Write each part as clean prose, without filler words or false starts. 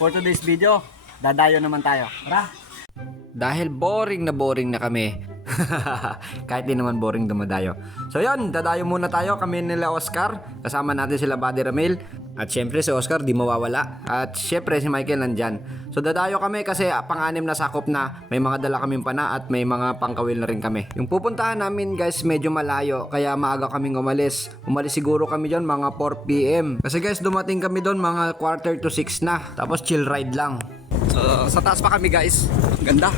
For today's video, dadayo naman tayo. Tara! Dahil boring na kami. Kahit di naman boring dumadayo. So yun, dadayo muna tayo. Kami nila Oscar. Kasama natin sila Buddy Ramil. At syempre si Oscar di mawawala. At syempre si Michael nandyan. So dadayo kami kasi pang-anim na sakop na. May mga dala kaming pana at may mga pangkawil na rin kami. Yung pupuntahan namin guys medyo malayo. Kaya maaga kaming umalis. Umalis siguro kami dyan mga 4 PM. Kasi guys dumating kami doon mga 5:45 na. Tapos chill ride lang. So, sa taas pa kami guys. Ang ganda.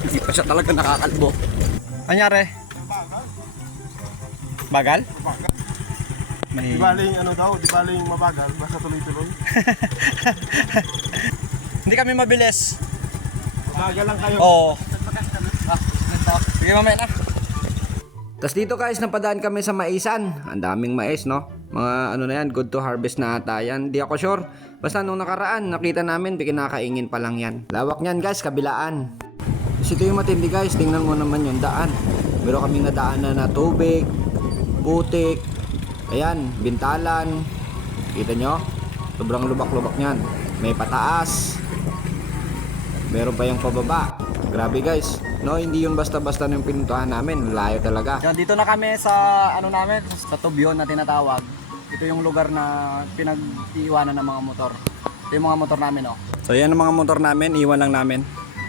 Hindi pa siya talaga nakakalbo. Anyari? Bagal? Di baling ano daw, di baling mabagal, basta tuloy-tuloy. Hindi kami mabilis. Mabagal lang kayo. Oo. Sige mamaya na. Tapos dito guys, napadaan kami sa maisan. Ang daming mais, no? Mga ano na yan, good to harvest na ata yan. Di ako sure. Basta nung nakaraan, nakita namin, kinakaingin pa lang yan. Lawak niyan guys, kabilaan. Kasi ito yung matindi guys, tingnan mo naman yung daan. Meron kaming nadaanan na tubig, putik, ayan, bintalan. Kita nyo? Sobrang lubak-lubak niyan. May pataas. Meron pa yung pababa. Grabe guys. No, hindi yung basta-basta yung pinuntahan namin. Layo talaga. Yan, dito na kami sa ano namin, sa Tubyon na tinatawag. Ito yung lugar na pinag-iiwanan ng mga motor. Ito yung mga motor namin, oh. So yan ang mga motor namin, iwan lang namin.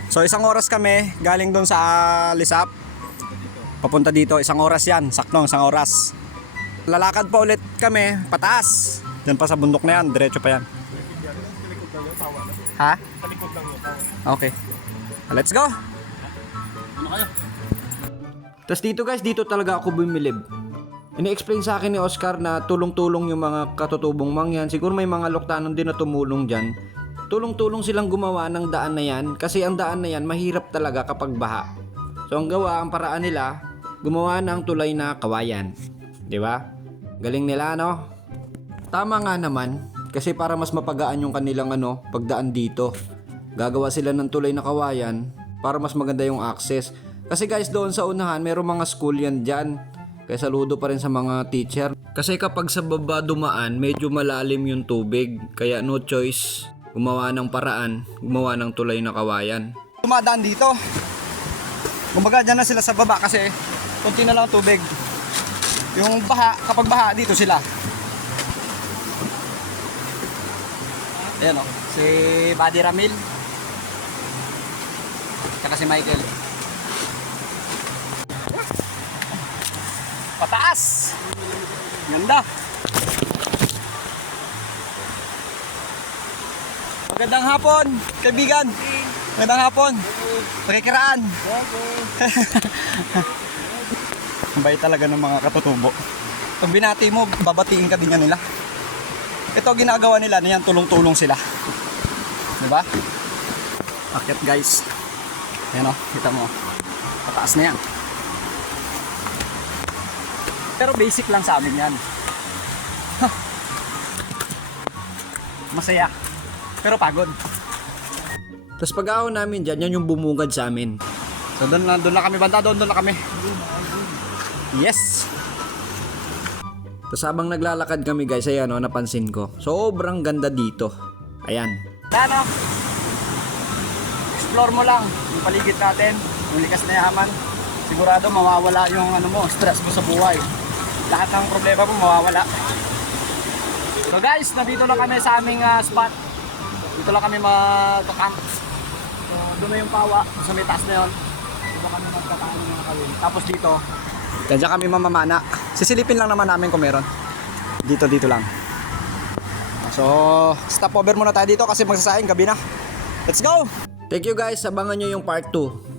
So isang oras kami, galing dun sa Lisap. Papunta dito, isang oras yan, saktong isang oras. Lalakad pa ulit kami, pataas. Diyan pa sa bundok na yan, diretso pa yan. Ha? Okay. Let's go! Tapos dito guys, dito talaga ako bumilib. Ini-explain sa akin ni Oscar na tulong-tulong yung mga katutubong mangyan. Siguro may mga loktanon din na tumulong dyan. Tulong-tulong silang gumawa ng daan na yan. Kasi ang daan na yan, mahirap talaga kapag baha. So ang paraan nila, gumawa ng tulay na kawayan. Di ba? Galing nila, no? Tama nga naman. Kasi para mas mapagaan yung kanilang pagdaan dito. Gagawa sila ng tulay na kawayan para mas maganda yung access. Kasi guys, doon sa unahan, mayroong mga school yan dyan. Kaya saludo pa rin sa mga teacher. Kasi kapag sa baba dumaan, medyo malalim yung tubig. Kaya no choice, gumawa ng paraan, gumawa ng tulay na kawayan. Tumadaan dito. Kumbaga dyan na sila sa baba kasi konti na lang tubig. Yung baha, kapag baha, dito sila. Ayan o, si Buddy Ramil. Tsaka si Michael. Pataas! Ganda! Magandang hapon, kaibigan! Magandang hapon! Pakikiraan! Bay talaga ng mga katutubo. Pag binati mo, babatiin ka din yan nila. Ito ginagawa nila, niyan tulong-tulong sila. Diba? Akyat guys. Ayan o, kita mo. Pataas na yan. Pero basic lang sa amin yan. Masaya. Pero pagod. Tapos pag-ahon namin dyan, yan yung bumungad sa amin. So doon na kami banda, doon na kami. Yes. Tapos habang naglalakad kami guys, ayan napansin ko. Sobrang ganda dito. Ayan. Ano? Explore mo lang yung paligid natin, yung likas na yaman. Sigurado mawawala yung stress mo sa buhay. Lahat ng problema mo mawawala. So guys, nandito na kami sa aming spot. Dito lang kami magka-camp. So doon na yung pawa, sa may taas na yun. Dito kami magkakaano ng nakawin. Tapos dito, diyan kami mamamana. Sisilipin lang naman namin kung meron. Dito lang. So, stop over muna tayo dito kasi magsasaing gabi na. Let's go! Thank you guys, abangan nyo yung part 2.